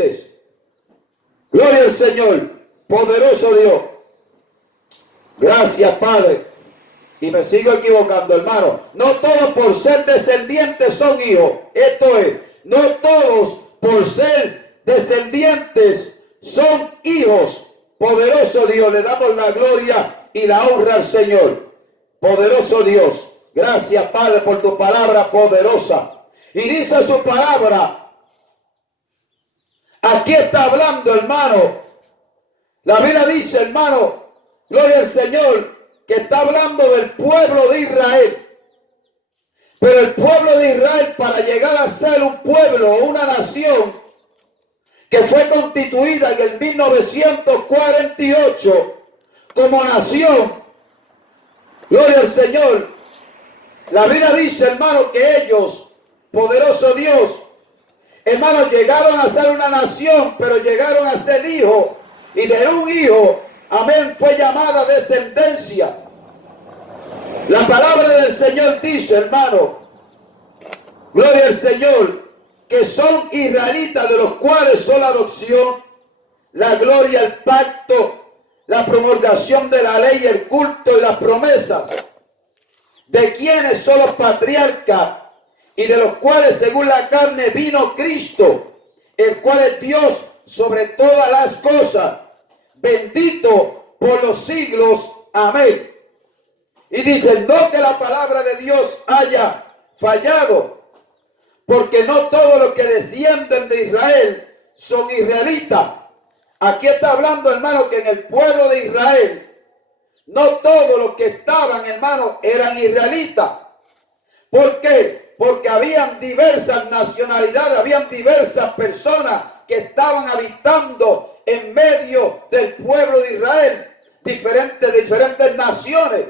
descendientes. Gloria al Señor, poderoso Dios. Gracias, Padre. Y me sigo equivocando, hermano. No todos por ser descendientes son hijos. Esto es, no todos por ser descendientes son hijos. Poderoso Dios, le damos la gloria y la honra al Señor. Poderoso Dios, gracias, Padre, por tu palabra poderosa. Y dice su palabra, aquí está hablando, hermano. La Biblia dice, hermano, gloria al Señor, que está hablando del pueblo de Israel. Pero el pueblo de Israel, para llegar a ser un pueblo, una nación, que fue constituida en el 1948 como nación, gloria al Señor, la Biblia dice, hermano, que ellos, poderoso Dios, hermano, llegaron a ser una nación, pero llegaron a ser hijos, y de un hijo, amén, fue llamada descendencia. La palabra del Señor dice, hermano, gloria al Señor, que son israelitas, de los cuales son la adopción, la gloria, el pacto, la promulgación de la ley, el culto y las promesas, de quienes son los patriarcas, y de los cuales según la carne vino Cristo, el cual es Dios sobre todas las cosas, bendito por los siglos. Amén. Y dice, no que la palabra de Dios haya fallado, porque no todos los que descienden de Israel son israelitas. Aquí está hablando, hermano, que en el pueblo de Israel, no todos los que estaban, hermano, eran israelitas. ¿Por qué? Porque habían diversas nacionalidades, habían diversas personas que estaban habitando en medio del pueblo de Israel, diferentes naciones.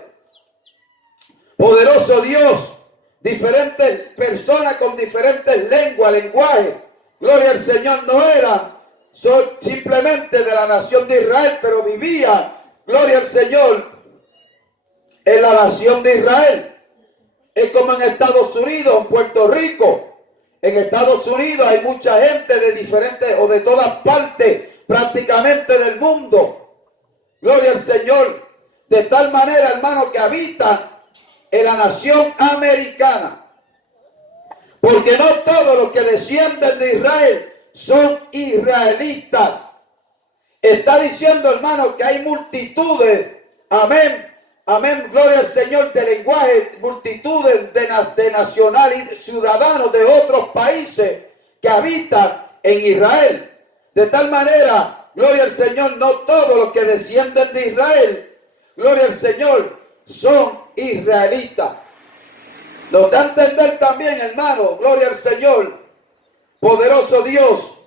Poderoso Dios, diferentes personas con diferentes lenguajes. Gloria al Señor, no eran simplemente de la nación de Israel, pero vivían, gloria al Señor, en la nación de Israel. Es como en Estados Unidos, en Puerto Rico. En Estados Unidos hay mucha gente de diferentes o de todas partes prácticamente del mundo. Gloria al Señor. De tal manera, hermano, que habitan en la nación americana. Porque no todos los que descienden de Israel son israelitas. Está diciendo, hermano, que hay multitudes, amén, amén, gloria al Señor, de lenguaje, multitudes de nacionales, ciudadanos de otros países que habitan en Israel. De tal manera, gloria al Señor, no todos los que descienden de Israel, gloria al Señor, son israelitas. Nos da a entender también, hermano, gloria al Señor, poderoso Dios,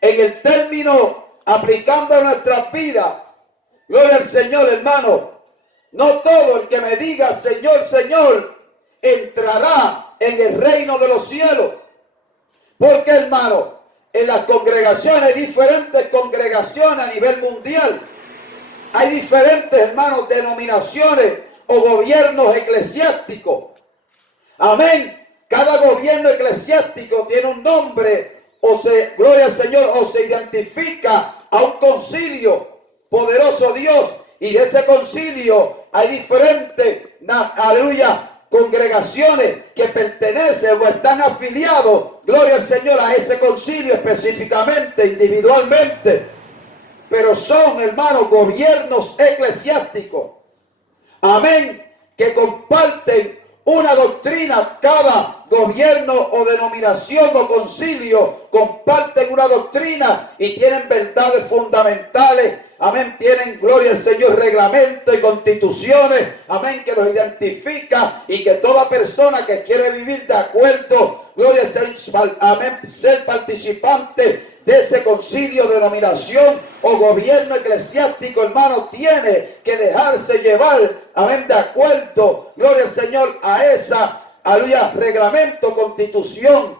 en el término aplicando a nuestras vidas, gloria al Señor, hermano, no todo el que me diga Señor, Señor, entrará en el reino de los cielos. Porque, hermano, en las congregaciones, diferentes congregaciones a nivel mundial, hay diferentes, hermanos, denominaciones o gobiernos eclesiásticos. Amén. Cada gobierno eclesiástico tiene un nombre, gloria al Señor, o se identifica a un concilio. Poderoso Dios. Y de ese concilio hay diferentes, aleluya, congregaciones que pertenecen o están afiliados, gloria al Señor, a ese concilio específicamente, individualmente. Pero son, hermanos, gobiernos eclesiásticos. Amén. Que comparten una doctrina. Cada gobierno o denominación o concilio comparten una doctrina y tienen verdades fundamentales. Amén. Tienen, gloria al Señor, reglamentos y constituciones. Amén. Que los identifica y que toda persona que quiere vivir de acuerdo, gloria al Señor, amén, ser participante de ese concilio, denominación o gobierno eclesiástico, hermano, tiene que dejarse llevar, amén, de acuerdo, gloria al Señor, a esa, aleluya, reglamento, constitución,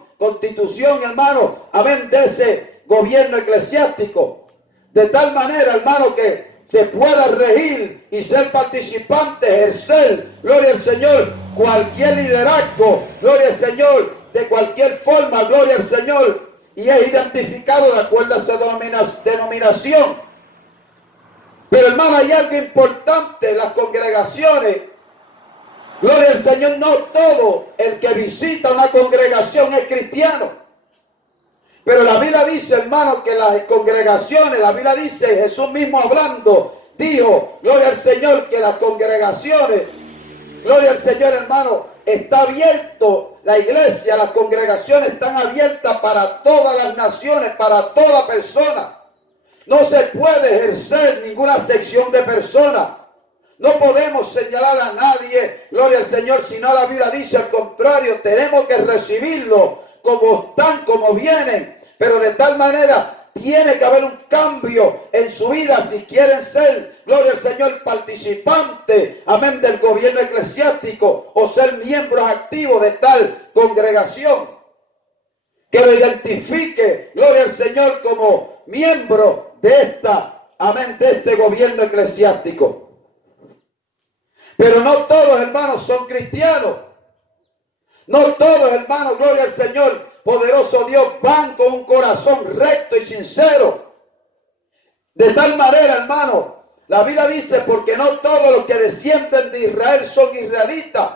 hermano, amén, de ese gobierno eclesiástico. De tal manera, hermano, que se pueda regir y ser participante, ejercer, gloria al Señor, cualquier liderazgo, gloria al Señor, de cualquier forma, gloria al Señor, y es identificado de acuerdo a su denominación. Pero hermano, hay algo importante en las congregaciones. Gloria al Señor, no todo el que visita una congregación es cristiano. Pero la Biblia dice, hermano, que las congregaciones, la Biblia dice, Jesús mismo hablando, dijo, gloria al Señor, que las congregaciones, gloria al Señor, hermano, está abierto la iglesia, las congregaciones están abiertas para todas las naciones, para toda persona. No se puede ejercer ninguna sección de personas. No podemos señalar a nadie, gloria al Señor, sino la Biblia dice al contrario, tenemos que recibirlo como están, como vienen, pero de tal manera tiene que haber un cambio en su vida si quieren ser, gloria al Señor, participantes, amén, del gobierno eclesiástico o ser miembros activos de tal congregación. Que lo identifique, gloria al Señor, como miembro de esta, amén, de este gobierno eclesiástico. Pero no todos, hermanos, son cristianos. No todos, hermanos, gloria al Señor, poderoso Dios, van con un corazón recto y sincero. De tal manera, hermano, la Biblia dice, porque no todos los que descienden de Israel son israelitas.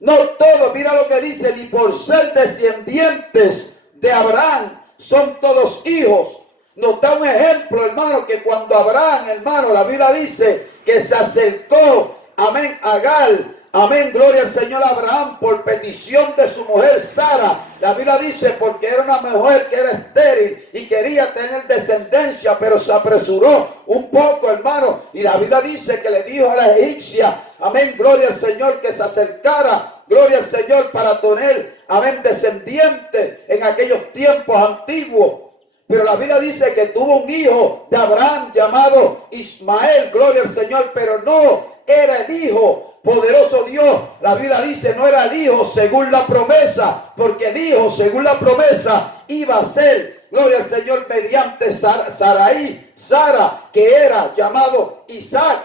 No todos, mira lo que dice, ni por ser descendientes de Abraham son todos hijos. Nos da un ejemplo, hermano, que cuando Abraham, hermano, la Biblia dice que se acercó, amén, Agar, amén, gloria al Señor, Abraham, por petición de su mujer Sara. La Biblia dice, porque era una mujer que era estéril y quería tener descendencia, pero se apresuró un poco, hermano. Y la Biblia dice que le dijo a la egipcia, amén, gloria al Señor, que se acercara, gloria al Señor, para tener, amén, descendiente en aquellos tiempos antiguos. Pero la Biblia dice que tuvo un hijo de Abraham llamado Ismael, gloria al Señor, pero no era el hijo, poderoso Dios. La Biblia dice no era el hijo según la promesa, porque el hijo según la promesa iba a ser, gloria al Señor, mediante Sara, que era llamado Isaac.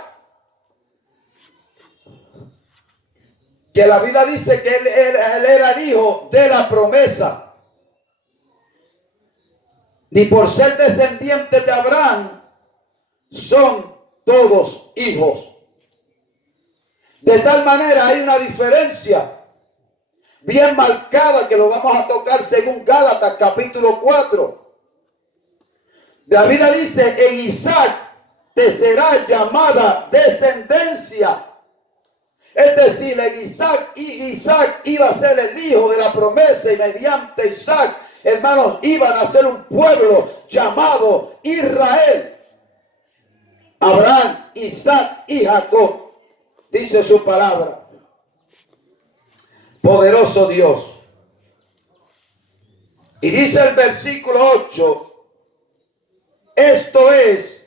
Que la Biblia dice que él era el hijo de la promesa. Ni por ser descendientes de Abraham son todos hijos. De tal manera hay una diferencia bien marcada que lo vamos a tocar según Gálatas capítulo 4. La Biblia dice, en Isaac te será llamada descendencia. Es decir, en Isaac iba a ser el hijo de la promesa y mediante Isaac, hermanos, iban a ser un pueblo llamado Israel. Abraham, Isaac y Jacob, dice su palabra. Poderoso Dios. Y dice el versículo 8, esto es,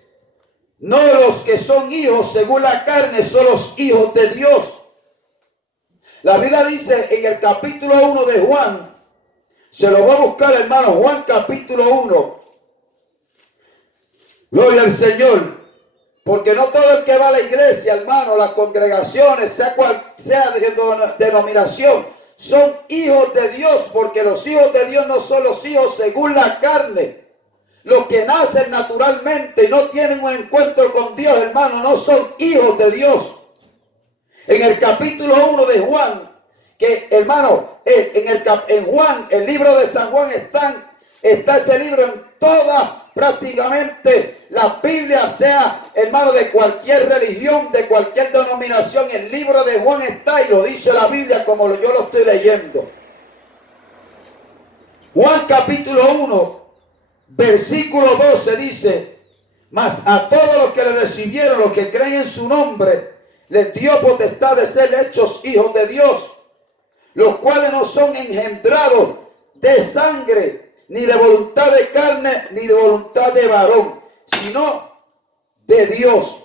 no los que son hijos según la carne son los hijos de Dios. La Biblia dice en el capítulo 1 de Juan, se lo voy a buscar, hermano, Juan capítulo 1. Gloria al Señor. Porque no todo el que va a la iglesia, hermano, las congregaciones, sea cual sea de denominación, son hijos de Dios. Porque los hijos de Dios no son los hijos según la carne. Los que nacen naturalmente y no tienen un encuentro con Dios, hermano, no son hijos de Dios. En el capítulo 1 de Juan, que hermano, en Juan, el libro de San Juan está ese libro en toda prácticamente la Biblia, sea hermano de cualquier religión, de cualquier denominación, el libro de Juan está y lo dice la Biblia como yo lo estoy leyendo. Juan capítulo 1, versículo 12 dice, mas a todos los que le recibieron, los que creen en su nombre, les dio potestad de ser hechos hijos de Dios, los cuales no son engendrados de sangre, ni de voluntad de carne, ni de voluntad de varón, sino de Dios.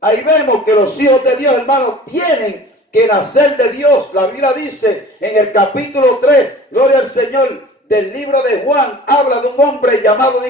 Ahí vemos que los hijos de Dios, hermanos, tienen que nacer de Dios. La Biblia dice en el capítulo 3, gloria al Señor, del libro de Juan, habla de un hombre llamado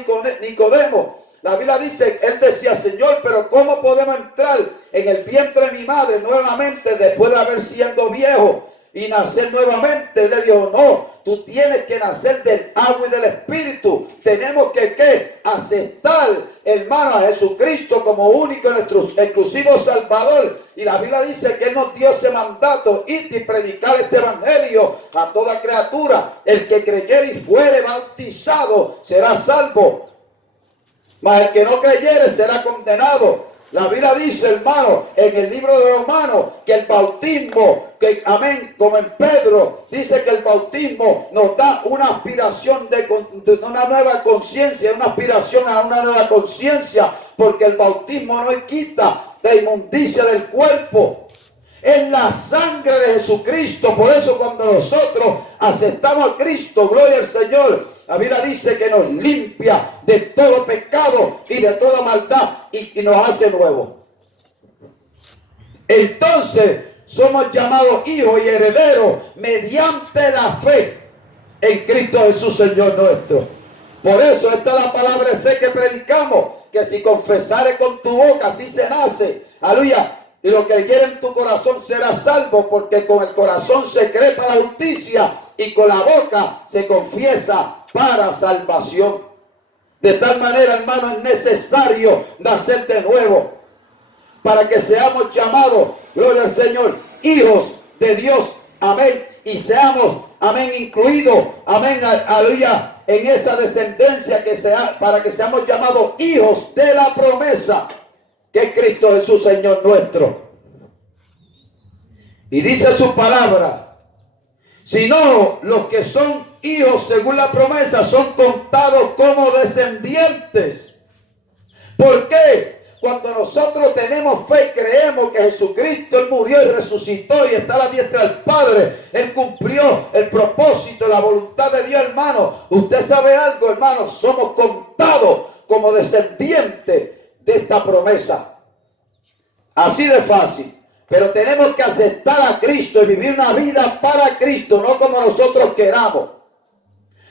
Nicodemo. La Biblia dice, él decía, Señor, pero ¿cómo podemos entrar en el vientre de mi madre nuevamente después de haber siendo viejo? y nacer nuevamente. Él le dijo, no, tú tienes que nacer del agua y del Espíritu. Tenemos que aceptar, hermano, a Jesucristo como único y nuestro exclusivo Salvador. Y la Biblia dice que Él nos dio ese mandato, ir y predicar este evangelio a toda criatura. El que creyere y fuere bautizado será salvo, mas el que no creyere será condenado. La Biblia dice, hermano, en el libro de Romanos, que el bautismo, que amén, como en Pedro, dice que el bautismo nos da una aspiración de una nueva conciencia, una aspiración a una nueva conciencia, porque el bautismo no quita la inmundicia del cuerpo. Es la sangre de Jesucristo. Por eso cuando nosotros aceptamos a Cristo, gloria al Señor, la Biblia dice que nos limpia de todo pecado y de toda maldad y nos hace nuevos. Entonces somos llamados hijos y herederos mediante la fe en Cristo Jesús, Señor nuestro. Por eso esta es la palabra de fe que predicamos, que si confesares con tu boca, así se nace. Aleluya. Y lo que creyere en tu corazón será salvo, porque con el corazón se cree para justicia y con la boca se confiesa para salvación. De tal manera, hermano, es necesario nacer de nuevo para que seamos llamados, gloria al Señor, hijos de Dios. Amén. Y seamos, amén, incluidos, amén, aleluya, en esa descendencia para que seamos llamados hijos de la promesa, que es Cristo Jesús, Señor nuestro. Y dice su palabra, sino los que son hijos según la promesa son contados como descendientes. ¿Por qué? Cuando nosotros tenemos fe y creemos que Jesucristo, Él murió y resucitó y está a la diestra del Padre, Él cumplió el propósito, la voluntad de Dios, hermano. Usted sabe algo, hermano, somos contados como descendientes de esta promesa. Así de fácil. Pero tenemos que aceptar a Cristo y vivir una vida para Cristo, no como nosotros queramos.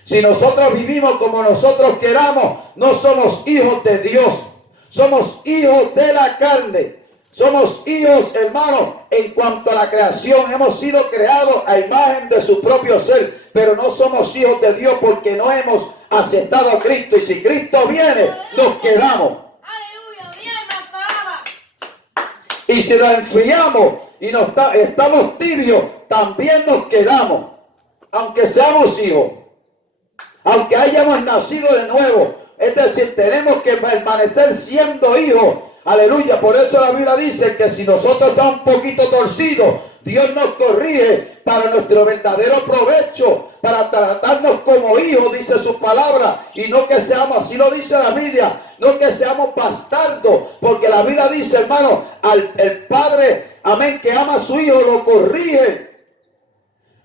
Si nosotros vivimos como nosotros queramos, no somos hijos de Dios. Somos hijos de la carne. Somos hijos, hermanos, en cuanto a la creación. Hemos sido creados a imagen de su propio ser. Pero no somos hijos de Dios porque no hemos aceptado a Cristo. Y si Cristo viene, nos quedamos. Y si nos enfriamos y estamos tibios, también nos quedamos. Aunque seamos hijos. Aunque hayamos nacido de nuevo. Es decir, tenemos que permanecer siendo hijos. Aleluya. Por eso la Biblia dice que si nosotros estamos un poquito torcidos, Dios nos corrige para nuestro verdadero provecho, para tratarnos como hijos, dice su palabra, y no que seamos, así lo dice la Biblia, no que seamos bastardos, porque la Biblia dice, hermano, el padre, amén, que ama a su hijo, lo corrige.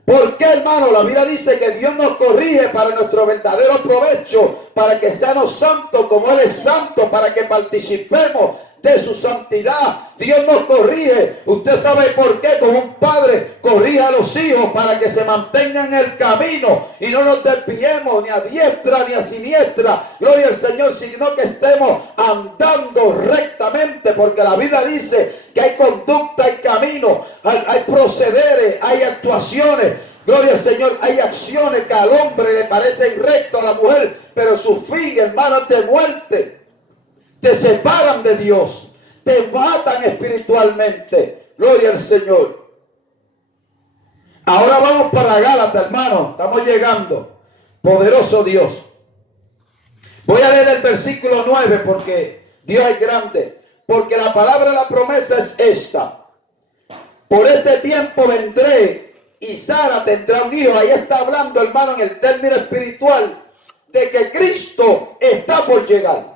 ¿Por qué, hermano? La Biblia dice que Dios nos corrige para nuestro verdadero provecho, para que seamos santos como Él es santo, para que participemos de su santidad. Dios nos corrige. Usted sabe por qué, como un padre corrige a los hijos para que se mantengan en el camino y no nos desviemos ni a diestra ni a siniestra. Gloria al Señor, sino que estemos andando rectamente, porque la Biblia dice que hay conducta, hay camino, hay procederes, hay actuaciones. Gloria al Señor, hay acciones que al hombre le parecen rectas, a la mujer, pero su fin, hermano, es de muerte. Te separan de Dios, te matan espiritualmente. Gloria al Señor. Ahora vamos para Gálatas, hermano. Estamos llegando. Poderoso Dios. Voy a leer el versículo 9 porque Dios es grande. Porque la palabra de la promesa es esta: por este tiempo vendré y Sara tendrá un hijo. Ahí está hablando, hermano, en el término espiritual, de que Cristo está por llegar.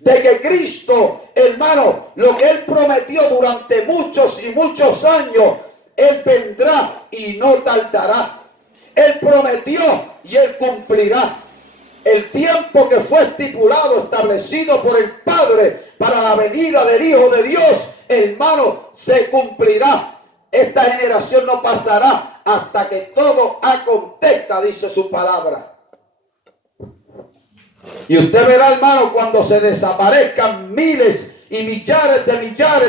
De que Cristo, hermano, lo que Él prometió durante muchos y muchos años, Él vendrá y no tardará. Él prometió y Él cumplirá. El tiempo que fue estipulado, establecido por el Padre para la venida del Hijo de Dios, hermano, se cumplirá. Esta generación no pasará hasta que todo acontezca, dice su palabra. Y usted verá, hermano, cuando se desaparezcan miles y millares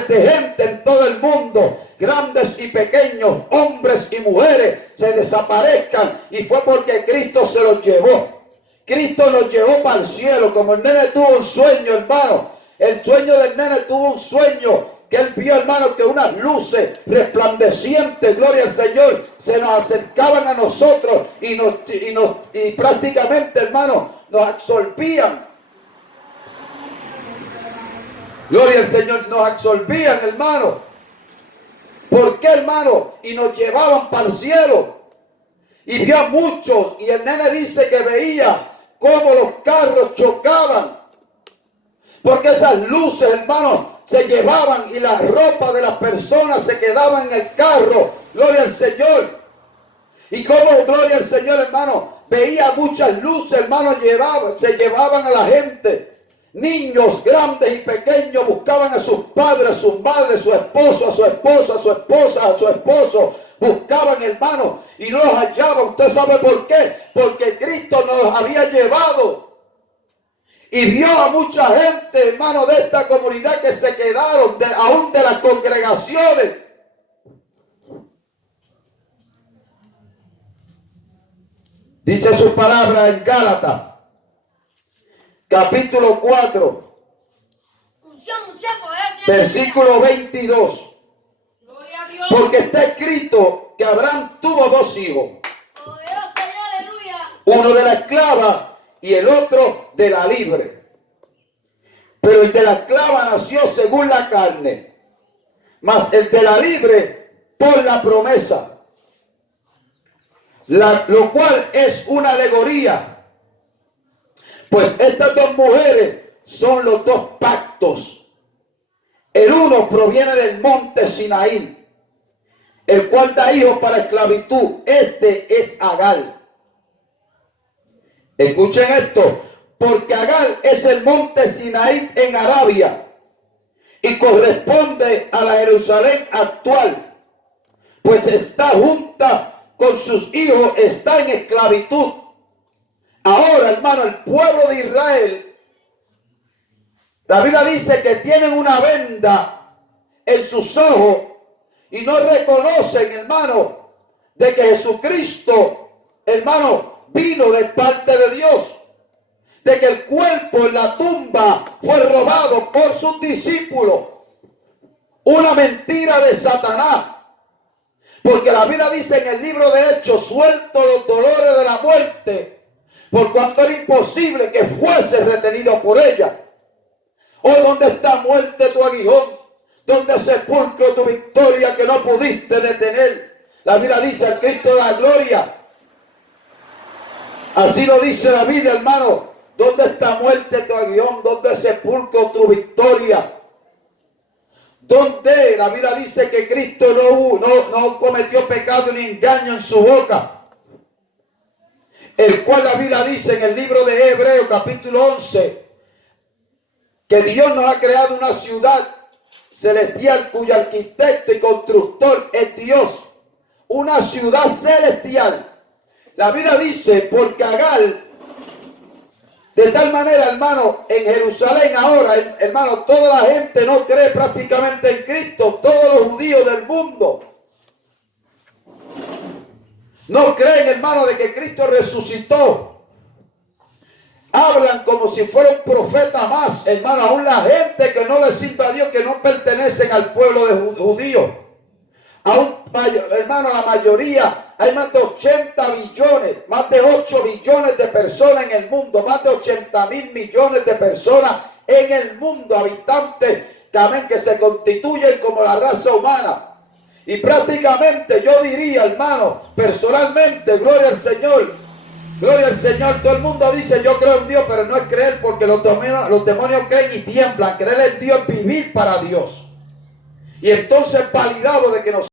de gente en todo el mundo, grandes y pequeños, hombres y mujeres, se desaparezcan. Y fue porque Cristo se los llevó. Cristo los llevó para el cielo. Como el nene tuvo un sueño, hermano. El sueño del nene tuvo un sueño. Que él vio, hermano, que unas luces resplandecientes, gloria al Señor, se nos acercaban a nosotros y prácticamente, hermano, nos absorbían. Gloria al Señor, nos absorbían, hermano. ¿Por qué, hermano? Y nos llevaban para el cielo. Y vio a muchos, y el nene dice que veía cómo los carros chocaban. Porque esas luces, hermano, se llevaban y la ropa de las personas se quedaba en el carro. Gloria al Señor. Y como, gloria al Señor, hermano, veía muchas luces, hermano, se llevaban a la gente. Niños grandes y pequeños buscaban a sus padres, a sus madres, a su esposo, a su esposa, a su esposa, a su esposo. Buscaban, hermano, y no los hallaban. ¿Usted sabe por qué? Porque Cristo nos había llevado. Y vio a mucha gente, hermano, de esta comunidad que se quedaron, aún de las congregaciones. Dice su palabra en Gálatas, capítulo 4, versículo 22. Porque está escrito que Abraham tuvo dos hijos. Uno de la esclava y el otro de la libre. Pero el de la esclava nació según la carne, mas el de la libre por la promesa. Lo cual es una alegoría, pues estas dos mujeres son los dos pactos. El uno proviene del monte Sinaí, el cual da hijos para esclavitud. Este es Agar. Escuchen esto, porque Agar es el monte Sinaí en Arabia y corresponde a la Jerusalén actual, pues está junta con sus hijos, está en esclavitud. Ahora, hermano, el pueblo de Israel, la Biblia dice que tienen una venda en sus ojos y no reconocen, hermano, de que Jesucristo, hermano, vino de parte de Dios, de que el cuerpo en la tumba fue robado por sus discípulos. Una mentira de Satanás. Porque la Biblia dice en el libro de Hechos, suelto los dolores de la muerte, por cuanto era imposible que fuese retenido por ella. Oh, ¿dónde está muerte tu aguijón? ¿Dónde sepulcro tu victoria que no pudiste detener? La Biblia dice al Cristo de la gloria. Así lo dice la Biblia, hermano. ¿Dónde está muerte tu aguijón? ¿Dónde sepulcro tu victoria? Donde la Biblia dice que Cristo no cometió pecado ni engaño en su boca, el cual la Biblia dice en el libro de Hebreos capítulo 11 que Dios nos ha creado una ciudad celestial cuyo arquitecto y constructor es Dios, una ciudad celestial. La Biblia dice, porque Agar, de tal manera, hermano, en Jerusalén ahora, hermano, toda la gente no cree prácticamente en Cristo. Todos los judíos del mundo no creen, hermano, de que Cristo resucitó. Hablan como si fuera un profeta más, hermano. Aún la gente que no le sirve a Dios, que no pertenecen al pueblo de judíos. Aún, hermano, la mayoría, hay más de 80 billones, más de 8 billones de personas en el mundo, más de 80.000 millones de personas en el mundo, habitantes también que se constituyen como la raza humana. Y prácticamente yo diría, hermano, personalmente, gloria al Señor, todo el mundo dice yo creo en Dios, pero no es creer, porque los demonios creen y tiemblan. Creer en Dios es vivir para Dios. Y entonces validado de que nosotros